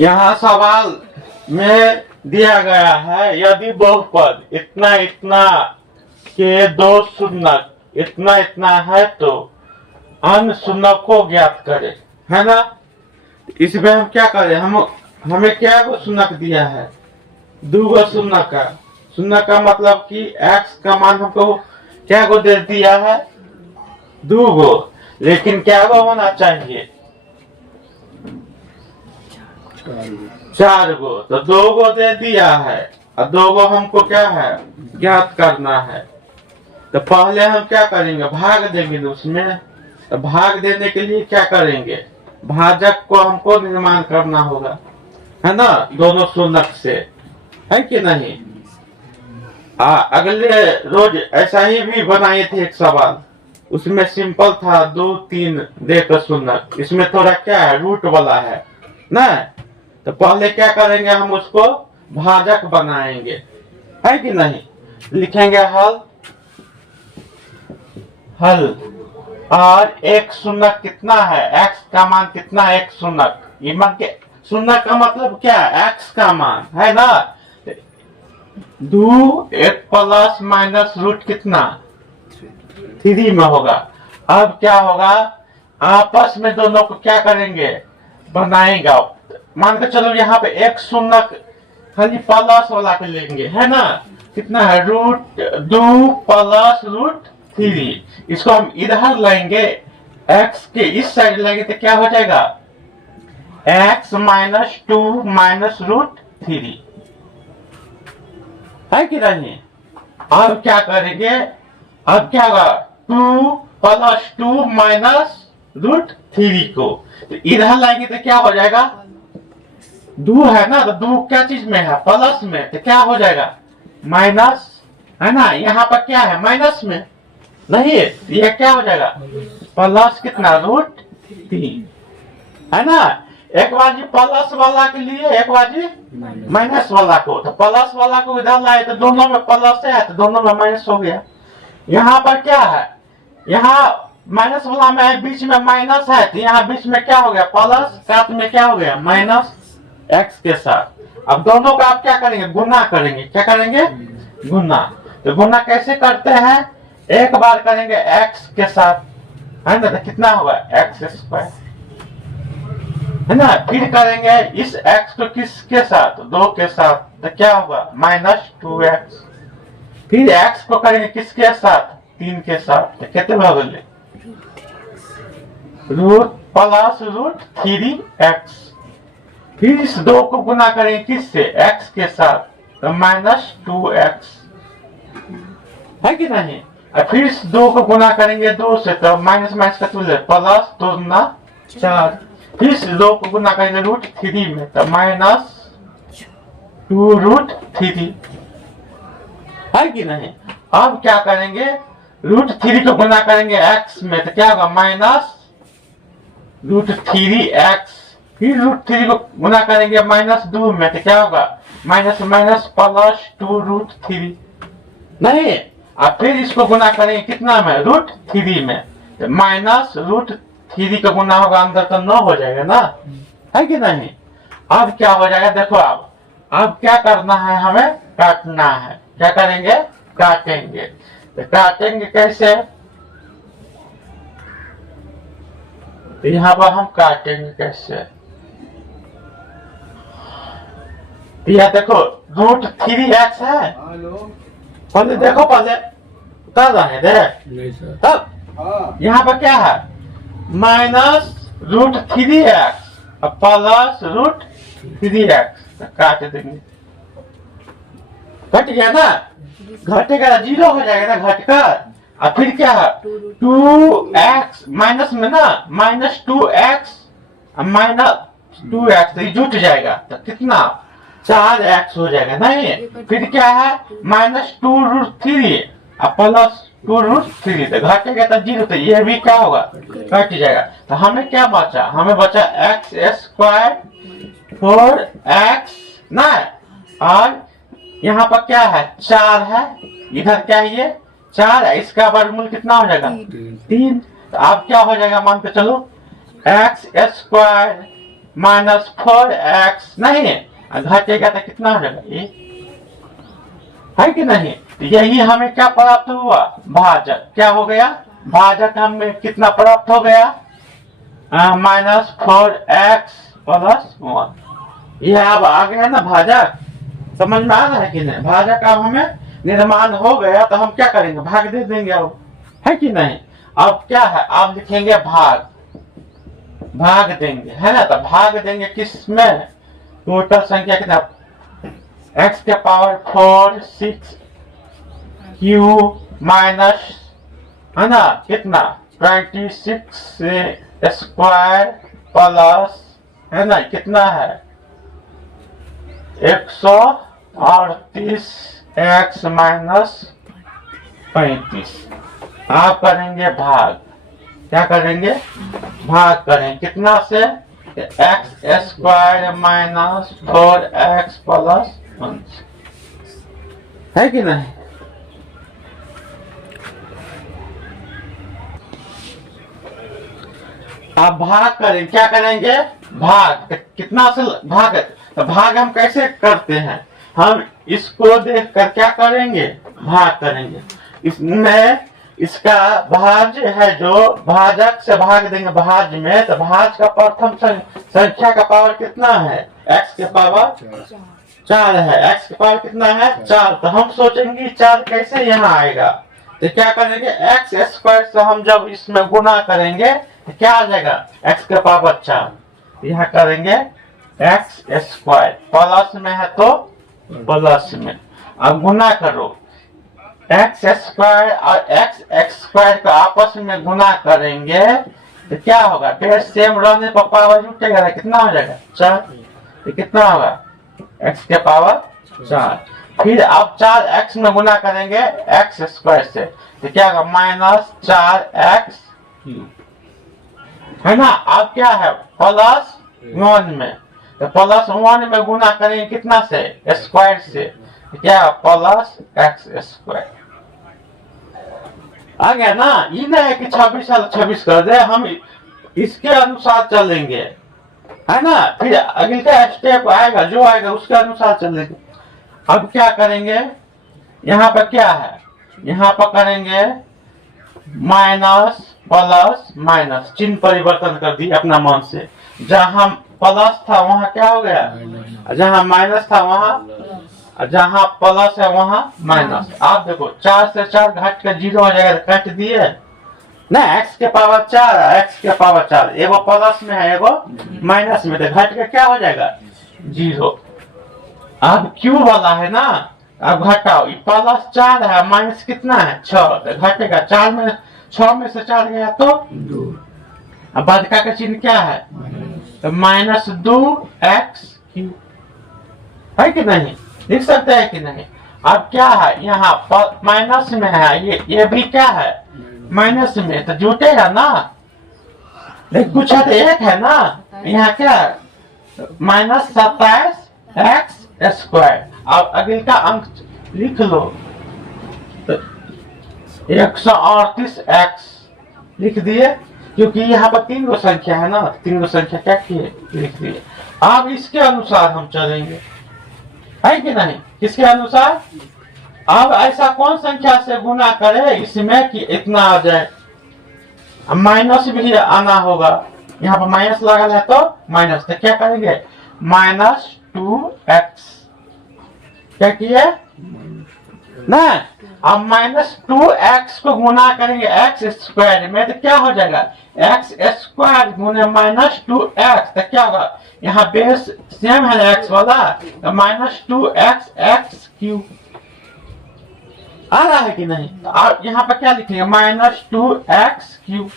यहाँ सवाल में दिया गया है यदि बहुपद इतना इतना के दो शून्यक इतना इतना है तो अन्य शून्यक को ज्ञात करें, है ना। इसमें हम क्या करें, हमें क्या को शून्यक दिया है, दो गो शून्यक का। शून्यक का मतलब कि x का मान हमको क्या को दे दिया है, दो गो, लेकिन क्या गो होना चाहिए, चार गो। तो दो गो दे दिया है और दो गो हमको क्या है ज्ञात करना है। तो पहले हम क्या करेंगे, भाग देंगे उसमें। तो भाग देने के लिए क्या करेंगे, भाजक को हमको निर्माण करना होगा, है ना, दोनों शून्यक से, है कि नहीं। अगले रोज ऐसा ही भी बनाए थे एक सवाल, उसमें सिंपल था 2 3 देकर शून्यक। इसमें थोड़ा क्या है, रूट वाला है ना। तो पहले क्या करेंगे, हम उसको भाजक बनाएंगे, है कि नहीं। लिखेंगे हल हल और एक शून्यक कितना है, x का मान कितना है, एक शून्यक। ये मान के शून्यक का मतलब क्या है, x का मान है ना। दो एक प्लस माइनस रूट कितना 3 में होगा। अब क्या होगा, आपस में दोनों को क्या करेंगे, बनाएगा। मान के चलो यहाँ पे एक शून्यक खाली प्लस वाला के लेंगे, है ना। कितना है, रूट 2 प्लस रूट 3। इसको हम इधर लाएंगे, x के इस साइड लाएंगे तो क्या हो जाएगा, x माइनस 2 माइनस रूट 3, है कि नहीं। अब क्या करेंगे, अब क्या होगा, 2 प्लस 2 माइनस रूट 3 को तो इधर लाएंगे तो क्या हो जाएगा, 2 है ना, तो 2 क्या चीज में है, प्लस में, तो क्या हो जाएगा माइनस, है ना। यहाँ पर क्या है, माइनस में नहीं, ये क्या हो जाएगा प्लस कितना रूट 3, है ना। एक बार जी प्लस वाला के लिए, एक बार जी माइनस वाला को। तो प्लस वाला को इधर लाए तो दोनों में प्लस है तो दोनों में माइनस हो गया। यहाँ पर क्या है, यहाँ माइनस वाला में बीच में माइनस है तो यहाँ बीच में क्या हो गया प्लस, साथ में क्या हो गया माइनस x के साथ। अब दोनों का आप क्या करेंगे, गुना करेंगे। क्या करेंगे, गुना। तो गुना कैसे करते हैं, एक बार करेंगे x के साथ, है ना, तो कितना होगा x स्क्वायर, है ना। फिर करेंगे इस x को किसके साथ, 2 के साथ, तो क्या होगा माइनस 2x। फिर x को करेंगे किसके साथ, 3 के साथ, तो कितने होगा रूट प्लस रूट 3x। फिर इस 2 को गुना करेंगे किससे, x के साथ, तो माइनस 2x, है कि नहीं। और फिर इस 2 को गुना करेंगे 2 से, तो माइनस माइनस का तुल्य प्लस 2 गुना 4। फिर इस 2 को गुना करेंगे रूट 3 में, तो माइनस 2 रूट 3, है कि नहीं। अब क्या करेंगे, रूट 3 को गुना करेंगे x में, तो क्या होगा माइनस रूट 3x। फिर रूट 3 को गुना करेंगे माइनस 2 में, तो क्या होगा माइनस माइनस प्लस 2 रूट 3, नहीं। अब फिर इसको गुना करेंगे कितना में, रूट 3 में, तो माइनस रूट 3 का गुना होगा अंदर तो 9 हो जाएगा ना, है कि नहीं। अब क्या हो जाएगा, देखो अब क्या करना है, हमें काटना है। क्या करेंगे, काटेंगे। तो काटेंगे कैसे, तो यहाँ पर हम काटेंगे कैसे, यह देखो रूट 3x है, पहले देखो, पहले कर रहे थे तब यहाँ पर क्या है minus root 3x plus root 3x, काट देंगे, घट गया ना, घटेगा 0 हो जाएगा ना, घटकर। और फिर क्या है 2x माइनस में ना, माइनस 2x माइनस 2x तो जुट जाएगा, तो कितना 4x हो जाएगा, नहीं। फिर क्या है माइनस 2 रूट 3 प्लस 2 रूट 3, तो घटेगा तो 0, तो ये भी क्या होगा कट जाएगा। तो हमें क्या बचा, हमें बचा x स्क्वायर 4x ना, और यहाँ पर क्या है 4 है, इधर क्या है ये 4 है, इसका वर्गमूल कितना हो जाएगा 3। तो अब क्या हो जाएगा, मान के चलो x स्क्वायर -4x नहीं घटेगा तो कितना हो जाएगा ये, है कि नहीं? यही हमें क्या प्राप्त हुआ? भाजक। क्या हो गया? भाजक हमें कितना प्राप्त हो गया? -4x + 1। यह अब आ गया ना भाजक, समझ में आ रहा है कि नहीं? भाजक अब हमें निर्माण हो गया तो हम क्या करेंगे? भाग दे देंगे अब, है कि नहीं? अब क्या है? आप लिखेंगे भाग, भाग देंगे, है ना? तो भाग देंगे किस में? टोटल संख्या कितना? x के पावर 4 6 q माइनस, है ना, कितना 26 स्क्वायर प्लस, है ना, कितना है 138 x माइनस 35। आप करेंगे भाग, क्या करेंगे? भाग करें कितना से? x square minus 4x plus 1, है कि नहीं? आप भाग करें, क्या करेंगे? भाग कितना से भाग? तो भाग हम कैसे करते हैं? हम इसको देख कर क्या करेंगे? भाग करेंगे। इसमें इसका भाज्य है जो भाजक से भाग देंगे भाज्य में, तो भाज्य का प्रथम संख्या का पावर कितना है? x के पावर 4 है। x के पावर कितना है? 4। तो हम सोचेंगे 4 कैसे यहाँ आएगा? तो क्या करेंगे? x स्क्वायर से हम जब इसमें गुना करेंगे तो क्या आ जाएगा? x के पावर 4। यहाँ करेंगे x स्क्वायर, प्लस में है तो प्लस में, अब गुना करो x स्क्वायर और x स्क्वायर का आपस में गुना करेंगे तो क्या होगा? फिर सेम रहने पर पावर जुटेगा, कितना हो जाएगा? 4। तो कितना होगा? x के पावर 4। फिर आप 4x में गुना करेंगे x स्क्वायर से तो क्या होगा? -4x, है ना? अब क्या है? +1 में, तो +1 में गुना करेंगे कितना से? स्क्वायर से, तो क्या +x स्क्वायर आ गया ना? ये नहीं है कि 26 कर दे, हम इसके अनुसार चलेंगे, है ना? फिर अगला स्टेप आएगा, जो आएगा उसके अनुसार चलेंगे। अब क्या करेंगे? यहाँ पर क्या है? यहाँ पर करेंगे माइनस प्लस माइनस, चिन्ह परिवर्तन कर दी अपना मन से। जहाँ प्लस था वहाँ क्या हो गया? जहाँ माइनस था वहाँ, जहाँ प्लस है वहाँ माइनस। आप देखो 4 से 4 घट के 0 हो जाएगा, कट दिए ना। x के पावर 4, x के पावर 4, एगो प्लस में है एगो माइनस में, तो घट के क्या हो जाएगा? 0। अब q वाला है ना, अब घटाओ, +4 है, माइनस कितना है? 6, तो घटेगा 4 में, 6 में से 4 गया तो 2। अब बाधिका का चिन्ह क्या है? तो -2x3, है कि नहीं? लिख सकते हैं कि नहीं? अब क्या है? यहाँ माइनस में है, ये भी क्या है? माइनस में, तो जुटेगा ना। लेकिन कुछ है तो एक है ना, यहाँ क्या है? -27x square. अब अगले का अंक लिख लो, तो 138x लिख दिए, क्योंकि यहाँ पर 3 गो संख्या है ना, 3 गो संख्या क्या किए? लिख दिए। अब इसके अनुसार हम चलेंगे, है कि नहीं? किसके अनुसार? अब ऐसा कौन संख्या से गुना करे इसमें कि इतना आ जाए? माइनस भी आना होगा, यहाँ पर माइनस लगा है तो माइनस, तो क्या करेंगे? -2x, क्या किए ना? अब -2x को गुना करेंगे x स्क्वायर में, तो क्या हो जाएगा? x स्क्वायर गुने -2x, तो क्या होगा? यहाँ बेस सेम है x वाला, तो -2x x³ आ रहा है कि नहीं? तो आप यहाँ पर क्या लिखेंगे? -2x³।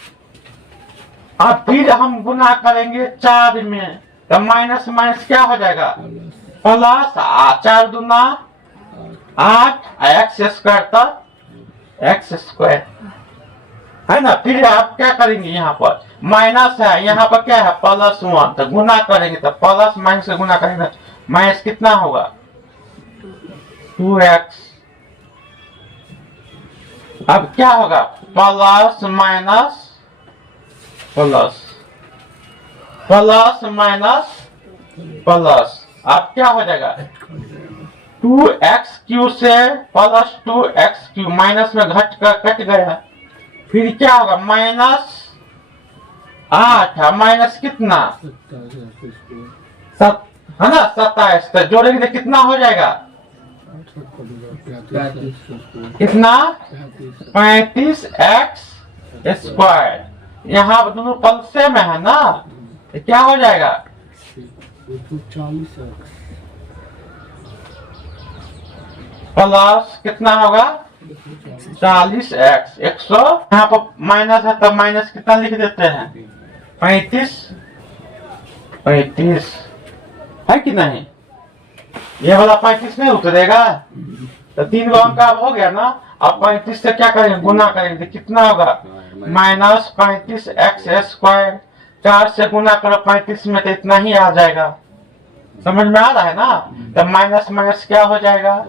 अब फिर हम गुना करेंगे 4 में, तो माइनस माइनस क्या हो जाएगा? प्लस, 4 दूना 8, x स्क्वायर तक x स्क्वायर, है ना? फिर आप क्या करेंगे? यहाँ पर माइनस है, यहाँ पर क्या है? +1, तो गुना करेंगे तो प्लस माइनस से गुना करेंगे, माइनस कितना होगा? 2x। अब क्या होगा? Plus minus plus, plus minus plus, अब क्या हो जाएगा 2x³ से प्लस 2x³ माइनस में कट गया, फिर क्या होगा -8 माइनस कितना है ना 27, तो जोड़ेंगे तो कितना हो जाएगा कितना 35x²। यहाँ दोनों पल से में है ना, तो क्या हो जाएगा प्लस कितना होगा 40x 100, यहाँ पर माइनस है तो माइनस कितना लिख देते हैं 35 है कि नहीं, ये वाला 35 नहीं उतरेगा, तो 3 का अंक अब हो गया ना। अब 35 से क्या करेंगे गुना करेंगे, कितना होगा -35x², 4 से गुना करो 35 में तो इतना ही आ जाएगा, समझ में आ रहा है ना। तो माइनस माइनस क्या हो जाएगा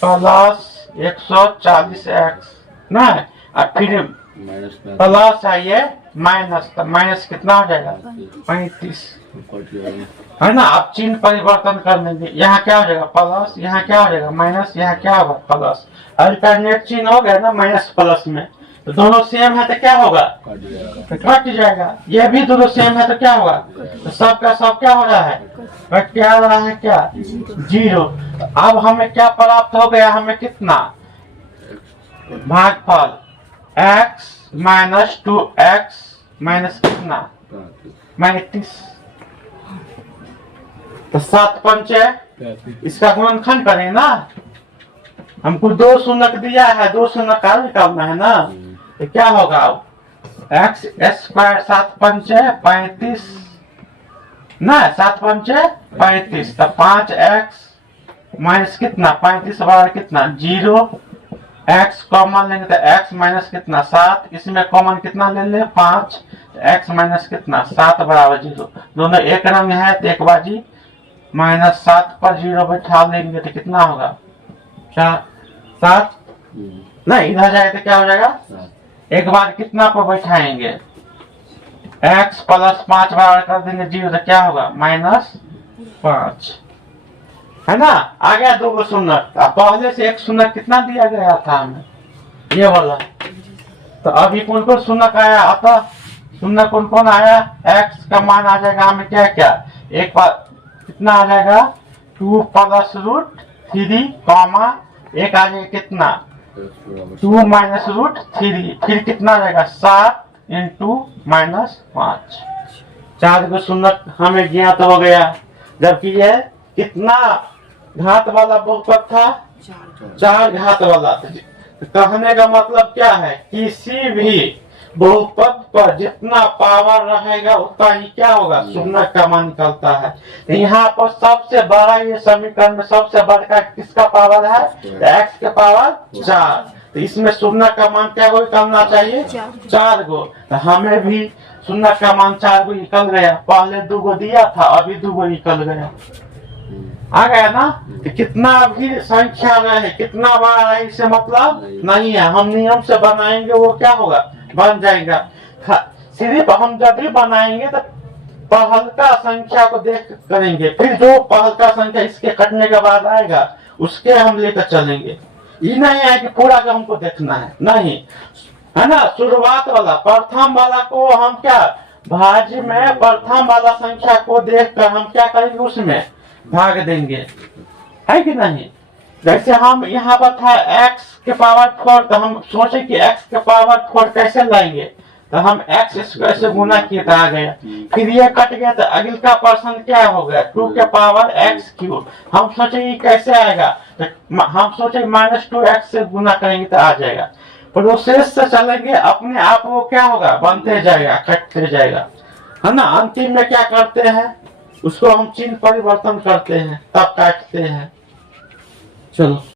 प्लस 140x ना, और फिर प्लस आइए माइनस, तो माइनस कितना हो जाएगा 35 है ना। आप चिन्ह परिवर्तन कर लेंगे, यहाँ क्या हो जाएगा प्लस, यहाँ क्या हो जाएगा माइनस, यहाँ क्या होगा प्लस, अल्टरनेट चिन्ह हो गया ना माइनस प्लस में, तो दोनों सेम है तो क्या होगा तो कट जाएगा। ये भी दोनों सेम है तो क्या होगा, तो सब का सब क्या हो रहा है कट क्या आ रहा है क्या 0। अब हमें क्या प्राप्त हो गया, हमें कितना भागफल x - 2x माइनस कितना 35, तो 7 पंचे इसका गुणनखंड करें ना, हमको 2 शून्य दिया है, 2 शून्य का निकालना है ना, तो क्या होगा x² 7 पंचे 35 ना, 7 पंचे 35, तो 5x माइनस कितना 35 बराबर कितना 0, x कॉमन लेंगे तो x माइनस कितना 7, इसमें कॉमन कितना ले ले 5, तो x माइनस कितना 7 बराबर 0, दोनों एक रंग है तो एक बाजी -7 पर 0 बैठा लेंगे तो कितना होगा 7 नहीं, इधर जाए तो क्या हो जाएगा एक बार कितना पर बैठाएंगे x + 5 बराबर कर देंगे 0, तो क्या होगा -5 है ना। आ गया 2 शून्य, पहले से 1 शून्य कितना दिया गया था हमें ये वाला, तो अभी कौन कौन शून्य का आया, अतः शून्य कौन कौन आया, x का मान आ जाएगा हमें क्या क्या, एक बार कितना आ जाएगा 2 + √3 कॉमा एक आ जाएगा कितना 2 - √3, फिर कितना आ जाएगा 7 × -5, 4 शून्य हमें ज्ञात हो गया, जबकि ये कितना घात वाला बहुपद था 4 घात वाला। तो कहने का मतलब क्या है, किसी भी बहुपद पर जितना पावर रहेगा उतना ही क्या होगा शून्य का मान निकलता है। तो यहाँ पर सबसे बड़ा ये समीकरण में सबसे बड़ा किसका पावर है x के पावर 4, तो इसमें शून्य का मान क्या गो निकलना चाहिए 4 गो, तो हमें भी शून्य का मान 4 गो निकल गया, पहले 2 गो दिया था अभी 2 गो निकल गया, आ गया ना। तो कितना भी संख्या रहे कितना बड़ा है इससे मतलब नहीं है, हम नियम से बनाएंगे वो क्या होगा बन जाएगा। सिर्फ हम जब भी बनाएंगे तो पहलका संख्या को देख करेंगे, फिर जो पहलका संख्या इसके कटने के बाद आएगा उसके हम लेकर चलेंगे, ये नहीं है कि पूरा का हमको देखना है, नहीं है ना। शुरुआत वाला प्रथम वाला को हम क्या भाज्य में प्रथम वाला संख्या को देखकर हम क्या करेंगे उसमें भाग देंगे, है कि नहीं। जैसे हम यहाँ पर था x के पावर 4, तो हम सोचे कि x के पावर 4 कैसे लाएंगे, तो हम x² से गुना किए तो आ गया, फिर ये कट गया तो अगले का पर्सन क्या हो गया 2 के पावर x³, हम सोचे ये कैसे आएगा, तो हम सोचे -2x से गुना करेंगे तो आ जाएगा, प्रोसेस से चलेंगे अपने आप वो क्या होगा बनते जाएगा कटते जाएगा, है ना। अंतिम में क्या करते हैं उसको हम चिन्ह परिवर्तन करते हैं तब काटते हैं। चलो।